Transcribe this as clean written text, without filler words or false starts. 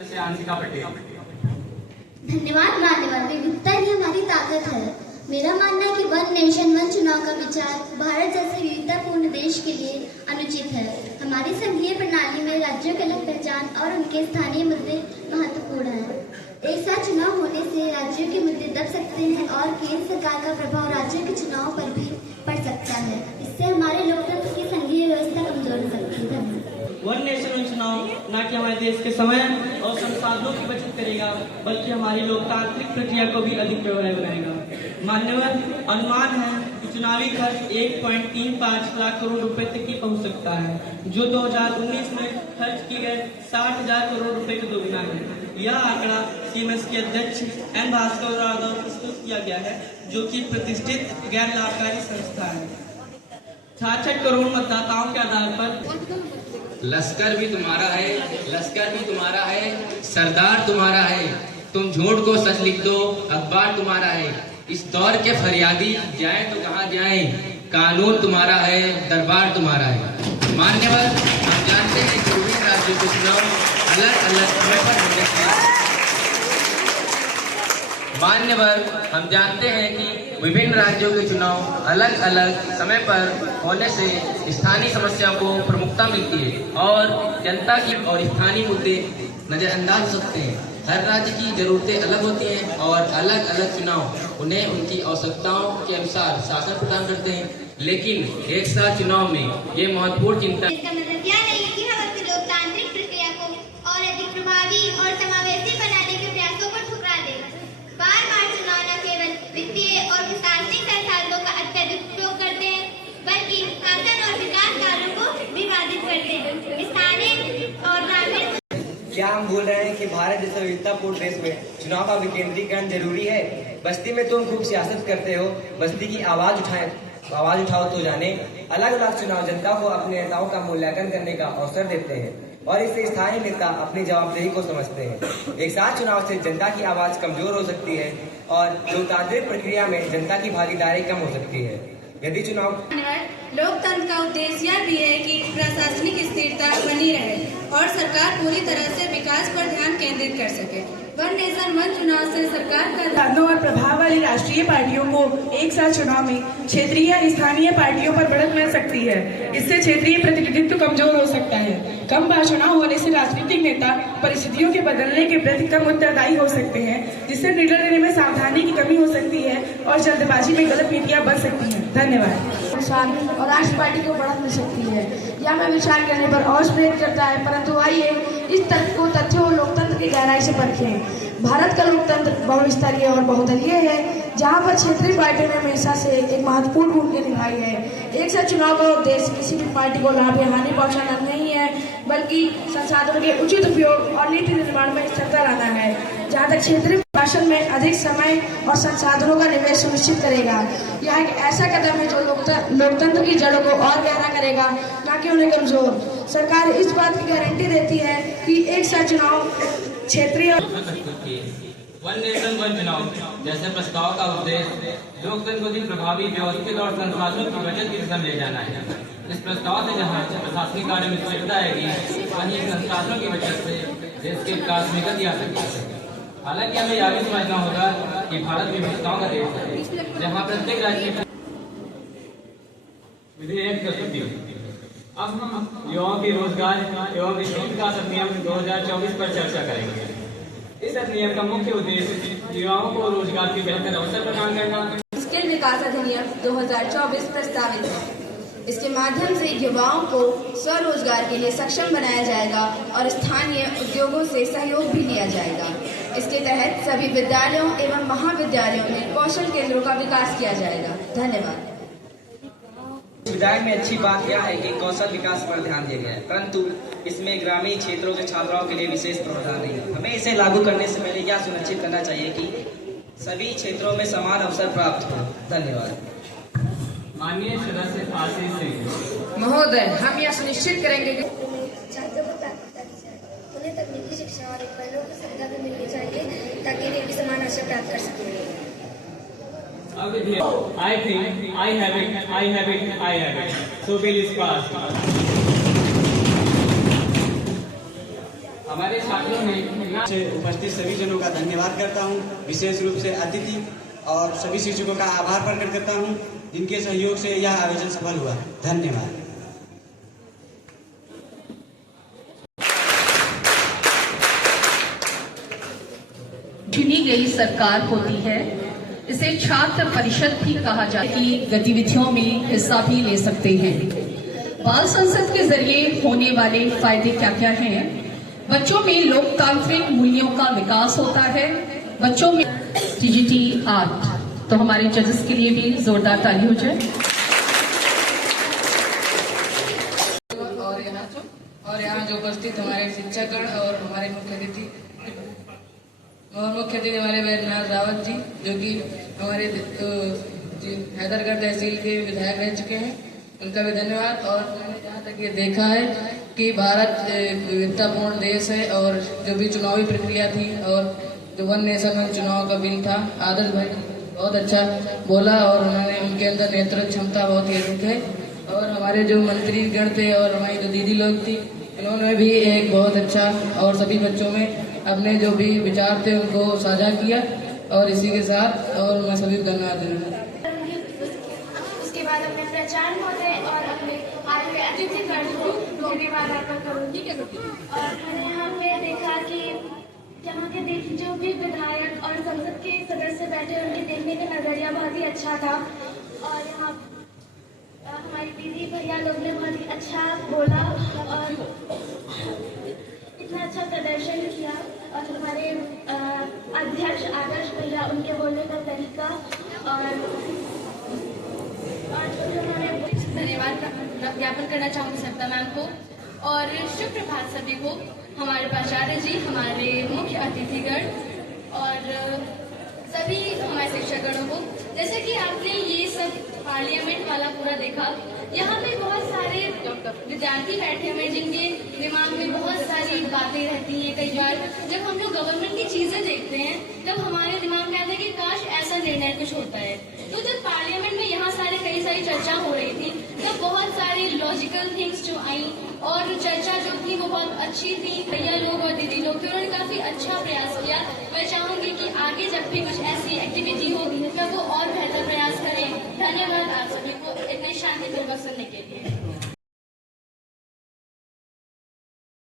धन्यवाद मान्यवर। विविधता ही हमारी ताकत है। मेरा मानना है कि वन नेशन वन चुनाव का विचार भारत जैसे विविधतापूर्ण देश के लिए अनुचित है। हमारी संघीय प्रणाली में राज्यों की अलग पहचान और उनके स्थानीय मुद्दे महत्वपूर्ण हैं। एक साथ चुनाव होने से राज्यों के मुद्दे दब सकते हैं और केंद्र सरकार का प्रभाव राज्यों के चुनाव पर भी पड़ सकता है। इससे हमारे लोकतंत्र की संघीय व्यवस्था कमजोर हो सकती है। वन नेशन वन चुनाव न कि हमारे देश के समय और संसाधनों की बचत करेगा, बल्कि हमारी लोकतांत्रिक प्रक्रिया को भी अधिक प्रभावी बनाएगा। मान्यवर, अनुमान है कि चुनावी खर्च 1.35 लाख करोड़ रुपए तक की पहुंच सकता है, जो 2019 में खर्च किए गए 60,000 करोड़ रुपए के दोगुना है। यह आंकड़ा सीएमएस के अध्यक्ष एन भास्कर द्वारा प्रस्तुत किया गया है, जो कि प्रतिष्ठित गैर लाभकारी संस्था है। 66 करोड़ मतदाताओं के आधार पर लश्कर भी तुम्हारा है, लश्कर भी तुम्हारा है, सरदार तुम्हारा है। तुम झूठ को सच लिख दो, अखबार तुम्हारा है। इस दौर के फरियादी जाएं तो कहाँ जाएं, कानून तुम्हारा है, दरबार तुम्हारा है। मान्यवर, हम जानते हैं कि विभिन्न राज्यों के चुनाव अलग अलग समय पर होने से मान्यवर, हम जानते हैं कि विभिन्न राज्यों के चुनाव अलग अलग समय पर होने से स्थानीय समस्याओं को प्रमुखता मिलती है और जनता की और स्थानीय मुद्दे नजरअंदाज हो सकते हैं। हर राज्य की जरूरतें अलग होती हैं और अलग अलग चुनाव उन्हें उनकी आवश्यकताओं के अनुसार शासन प्रदान करते हैं। लेकिन एक साथ चुनाव में ये महत्वपूर्ण चिंता इसका मतलब यह नहीं कि हम अपनी लोकतांत्रिक प्रक्रिया को और अधिक प्रभावी और समावेशी बनाने के प्रयासों को ठुकरा दें। बार-बार चुनाव न केवल वित्तीय और प्रशासनिक संसाधनों का अत्यधिक उपयोग करते हैं, बल्कि शासन और विकास कार्यों को भी बाधित करते हैं। स्थानीय और ग्रामीण क्या हम भूल रहे हैं कि भारत जैसे विविधतापूर्ण देश में चुनाव का विकेंद्रीकरण जरूरी है? बस्ती में तुम खूब सियासत करते हो, बस्ती की आवाज उठाओ तो जाने। अलग अलग चुनाव जनता को अपने नेताओं का मूल्यांकन करने का अवसर देते हैं और इससे स्थानीय नेता अपनी जवाबदेही को समझते हैं। एक साथ चुनाव से जनता की आवाज कमजोर हो सकती है और लोकतांत्रिक प्रक्रिया में जनता की भागीदारी कम हो सकती है। यदि चुनाव लोकतंत्र का उद्देश्य यह भी है कि प्रशासनिक स्थिरता बनी रहे और सरकार पूरी तरह से विकास पर ध्यान केंद्रित कर सके। वन नेशन वन चुनाव से सरकार का साधनों और प्रभाव वाली राष्ट्रीय पार्टियों को एक साथ चुनाव में क्षेत्रीय या स्थानीय पार्टियों पर बढ़त मिल सकती है। इससे क्षेत्रीय प्रतिनिधित्व कमजोर हो सकता है। कम बार चुनाव होने से राजनीतिक नेता परिस्थितियों के बदलने के प्रति कम उत्तरदायी हो सकते हैं, जिससे निर्णय लेने में सावधानी की कमी हो सकती है और जल्दबाजी में गलत नीतियां बन सकती हैं। धन्यवाद। और राष्ट्र पार्टी को बढ़त मिल सकती है, यह मैं विचार करने पर और प्रेरित करता है। परंतु आइए इस तथ्य को तथ्यों और लोकतंत्र की गहराई से परखें। भारत का लोकतंत्र बहुस्तरीय और बहुदलीय है, जहां पर क्षेत्रीय पार्टियों ने हमेशा से एक महत्वपूर्ण भूमिका निभाई है। एक साथ चुनाव का उद्देश्य किसी भी पार्टी को लाभ या हानि पहुंचाना नहीं है, बल्कि संसाधनों के उचित उपयोग और नीति निर्माण में स्थिरता लाना है, जहां तक क्षेत्रीय शासन में अधिक समय और संसाधनों का निवेश सुनिश्चित करेगा। यह एक ऐसा कदम है जो लोकतंत्र की जड़ों को और गहरा करेगा, न कि उन्हें कमजोर। सरकार इस बात की गारंटी देती है कि एक साथ चुनाव क्षेत्रीय वन नेशन वन चुनाव जैसे प्रस्ताव का उद्देश्य लोकतंत्र को अधिक प्रभावी, व्यवस्थित और संसाधनों की बचत की दिशा में ले जाना है। इस प्रस्ताव से जहाँ प्रशासनिक कार्य में स्थिरता आएगी, वहीं संसाधनों की बचत से देश के विकास में गति आ सकती है। हालांकि हमें यह भी समझना होगा कि भारत विविधताओं का देश है, जहाँ प्रत्येक राज्य विधेयक प्रस्तुति। अब हम युवाओं के रोजगार एवं विकास अधिनियम 2024 पर चर्चा करेंगे। इस अधिनियम का मुख्य उद्देश्य युवाओं को रोजगार के बेहतर अवसर प्रदान करना। स्किल विकास अधिनियम 2024 प्रस्तावित है। इसके माध्यम से युवाओं को स्वरोजगार के लिए सक्षम बनाया जाएगा और स्थानीय उद्योगों से सहयोग भी लिया जाएगा। इसके तहत सभी विद्यालयों एवं महाविद्यालयों में कौशल केंद्रों का विकास किया जाएगा। धन्यवाद। विधायक में अच्छी बात यह है कि कौशल विकास पर ध्यान दिया गया है, परंतु इसमें ग्रामीण क्षेत्रों के छात्राओं के लिए विशेष प्रावधान नहीं है। हमें इसे लागू करने से पहले क्या सुनिश्चित करना चाहिए कि सभी क्षेत्रों में समान अवसर प्राप्त हो। धन्यवाद। माननीय सदस्य आशीष सिंह महोदय, हम यह सुनिश्चित करेंगे कि छात्रों को उन्हें तकनीकी शिक्षा और एक पहलू की सुविधा भी मिलनी चाहिए, ताकि वे भी समान अवसर प्राप्त कर सकें। I think I have it. So bill is passed. हमारे छात्रों में से उपस्थित सभी जनों का धन्यवाद करता हूं। विशेष रूप से अतिथि और सभी शिक्षकों का आभार प्रकट करता हूं, जिनके सहयोग से यह आयोजन सफल हुआ। धन्यवाद। चुनी गई सरकार होती है, इसे छात्र परिषद भी कहा जाता है, कि गतिविधियों में हिस्सा भी ले सकते हैं। बाल संसद के जरिए होने वाले फायदे क्या क्या हैं? बच्चों में लोकतांत्रिक मूल्यों का विकास होता है, बच्चों में टीजीटी आर्ट। तो हमारे जजेस के लिए भी जोरदार ताली हो जाए। और यहाँ जो उपस्थित हमारे शिक्षकगण और हमारे मुख्य अतिथि हमारे बैद्यनाथ रावत जी, जो कि हमारे हैदरगढ़ तहसील के विधायक रह चुके हैं, उनका भी धन्यवाद। और मैंने जहाँ तक ये देखा है कि भारत एक विविधतापूर्ण देश है, और जो भी चुनावी प्रक्रिया थी और जो वन नेशन वन चुनाव का बिल था, आदर्श भाई बहुत अच्छा बोला और उन्होंने उनके अंदर नेतृत्व क्षमता बहुत ही अधिक है। और हमारे जो मंत्रीगण थे और हमारी जो दीदी लोग थी, इन्होंने भी एक बहुत अच्छा और सभी बच्चों में अपने जो भी विचार थे उनको साझा किया। और इसी के साथ और मैं सभी को धन्यवाद देना। उसके बाद अपने प्रचार महोदय और अपने आए हुए अतिथिगण को धन्यवाद अर्पण करूंगी। और मैंने यहाँ पे देखा कि यहाँ के जो भी विधायक और संसद के सदस्य बैठे, उनके देखने का नजरिया बहुत ही अच्छा था। और यहाँ हमारी दीदी भैया लोग ने बहुत ही अच्छा बोला और इतना अच्छा प्रदर्शन किया। और हमारे अध्यक्ष आदर्श भैया, उनके बोलने का तरीका और जो हमारे धन्यवाद ज्ञापन करना चाहूँगी सविता मैम को। और शुभ प्रभात सभी को, हमारे प्राचार्य जी, हमारे मुख्य अतिथिगण और सभी हमारे शिक्षकगणों को। जैसे कि आपने ये सब पार्लियामेंट वाला पूरा देखा, यहाँ पे बहुत सारे विद्यार्थी बैठे हुए जिनके दिमाग में बहुत सारी बातें रहती हैं। कई बार जब हम लोग गवर्नमेंट की चीजें देखते हैं, तब हमारे दिमाग में आता है कि काश ऐसा निर्णय कुछ होता है। तो जब पार्लियामेंट में यहाँ कई सारी चर्चा हो रही थी, तब बहुत सारी लॉजिकल थिंग्स जो आई और चर्चा जो थी वो बहुत अच्छी थी। भैया लोग और दीदी लोग थे, उन्होंने काफी अच्छा प्रयास किया। मैं चाहूंगी कि आगे जब भी कुछ ऐसी एक्टिविटी होगी, तो वो और बेहतर प्रयास करें। धन्यवाद आप सभी को इतने शांतिपूर्वक सुनने के लिए।